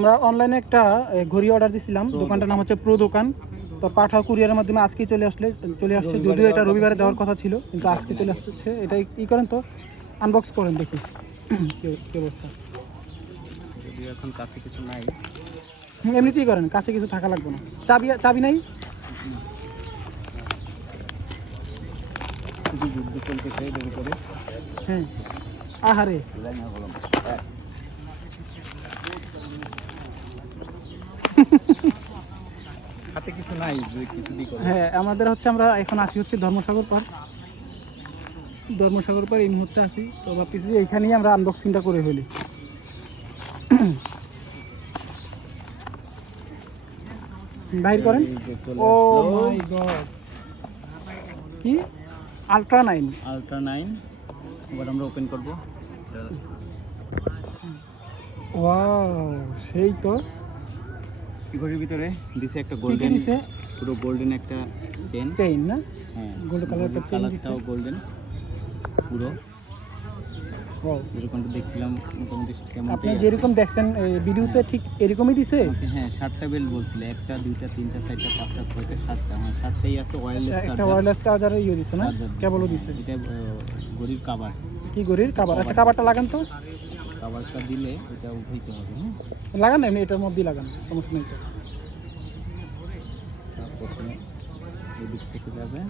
আমরা অনলাইনে একটা ঘড়ি অর্ডার দিয়েছিলাম, দোকানটার নাম হচ্ছে প্রো দোকান। তো পাঠাও কুরিয়ারের মাধ্যমে আজকেই চলে আসছে, যদিও এটা রবিবারে দেওয়ার কথা ছিল, কিন্তু আজকে চলে আসছে। এটাই কি করেন তো, আনবক্স করেন দেখি কি অবস্থা। যদিও এখন কাছে কিছু নাই, এমনিতেই করেন, কাছে কিছু থাকা লাগবে না। চাবি নাই, শুধু যুদ্ধ চলতেছে এর উপরে। হ্যাঁ আহারে, হাতে কিছু নাই, কিছু দিয়ে করে। হ্যাঁ আমাদের হচ্ছে, আমরা এখন আসি হচ্ছে ধর্মসাগর পার এই মুহূর্তে আসি। তো ভাবতেছি যে এইখানেই আমরা আনবক্সিংটা করে ফেলি। বাহির করেন। ও মাই গড, কি আলট্রা 9? আলট্রা 9 এবার আমরা ওপেন করব। ওয়াও, সেই তো। ঘড়ির ভিতরে দিছে একটা গোল্ডেন, পুরো গোল্ডেন একটা চেইন না? হ্যাঁ, গোল্ডেন কালার একটা চেইন দিছে, কালারটাও গোল্ডেন পুরো। ওয়াও, যেরকমটা দেখছিলাম মোটামুটি কেমন, আপনি যেরকম দেখছেন ভিডিওতে ঠিক এরকমই দিছে। হ্যাঁ 7টা বেল্ট বলছিল, 1টা 2টা 3টা 4টা 5টা 6টা 7টা, হ্যাঁ 7টাই আছে। একটা ওয়্যারলেস চার্জার দিছে না, কেবলও দিছে। এটা ঘড়ির কভার। কি ঘড়ির কভার? আচ্ছা কভারটা লাগান তো। কভারটা দিলে এটা উঠাইতে হবে। হ্যাঁ লাগান, এমনি এটার মধ্যেই লাগান, সমস্যা নেই তো। প্রথমে এই দিক থেকে যাবে,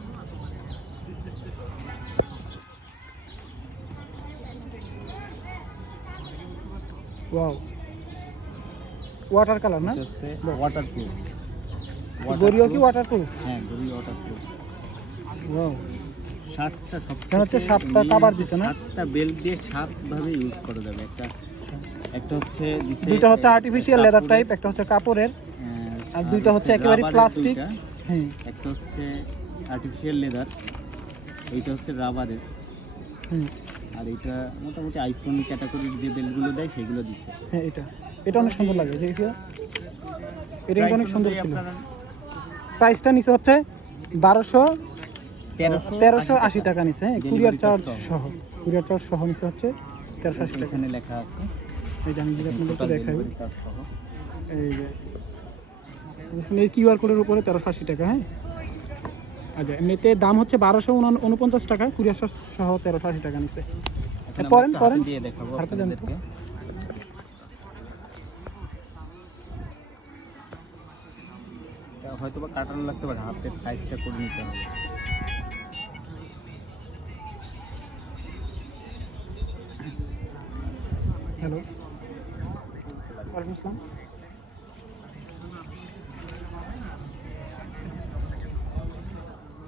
ওয়াও, ওয়াটার কালার না? হচ্ছে ওয়াটারপ্রুফ। ঘড়িও কি ওয়াটারপ্রুফ? হ্যাঁ ঘড়ি ওয়াটারপ্রুফ। ওয়াও, 7টা সব হচ্ছে 7টা কভার দিছে না? 7টা বেল্ট দিয়ে 7 ভাবে ইউজ করা যাবে। একটা হচ্ছে দিছে, দুইটা হচ্ছে আর্টিফিশিয়াল লেদার টাইপ, একটা হচ্ছে কাপড়ের, আর দুইটা হচ্ছে একেবারে প্লাস্টিক। হ্যাঁ, একটা হচ্ছে আর্টিফিশিয়াল লেদার, এইটা হচ্ছে রাবারের। আর এটা মোটামুটি আইফোন ক্যাটাগরির যে বেল্টগুলো দেয় সেগুলো দিচ্ছে। হ্যাঁ এটা অনেক সুন্দর লাগে, দেখো এটা অনেক সুন্দর ছিল। প্রাইসটা নিচে হচ্ছে 1380 টাকা নিচে। হ্যাঁ, কুরিয়ার চার্জ সহ নিচে হচ্ছে 1380 টাকা। এখানে লেখা আছে, এই যে আমি যদি আপনাদেরকে দেখাই, এই যে এই কিউআর কোডের উপরে 1380 টাকা। হ্যাঁ, আচ্ছা এমনিতে দাম হচ্ছে 1249 টাকা, কুরিয়ার চার্জ সহ 1380 টাকা নিচে। পরেন দিয়ে দেখাবো হাতে দেন তো। আপনাদেরকে। হয়তো বা কাটানো লাগতে পারে, হাতের সাইজটা করে নিতে হবে। হ্যালো, ওয়ালাইকুম আসসালাম।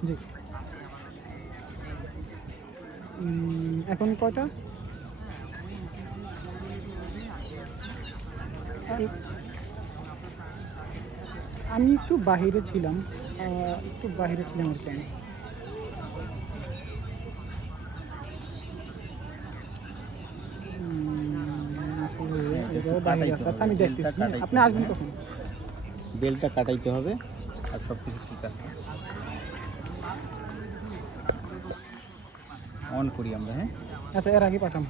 জি, এখন কয়টা? আমি একটু বাহিরে ছিলাম আর কি আমি। আচ্ছা আমি দেখতেছি, আপনি আসবেন কখন? বেলটা কাটাইতে হবে আর সব কিছু ঠিক আছে। অন করি আমরা। হ্যাঁ আচ্ছা, এর আগে পাঠান।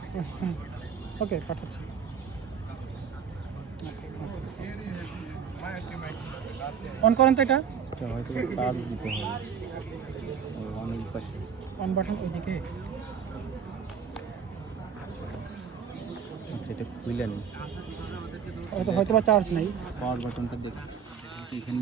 ওকে, পাঠাচ্ছি। অন করেন তো, এটা হয়তো চার্জ দিতে হবে। অনেক পাশে অন বাটন ওইদিকে। আচ্ছা এটা খুলে নিই, হয়তো বা চার্জ নাই। পাওয়ার বাটনটা দেখি এখানে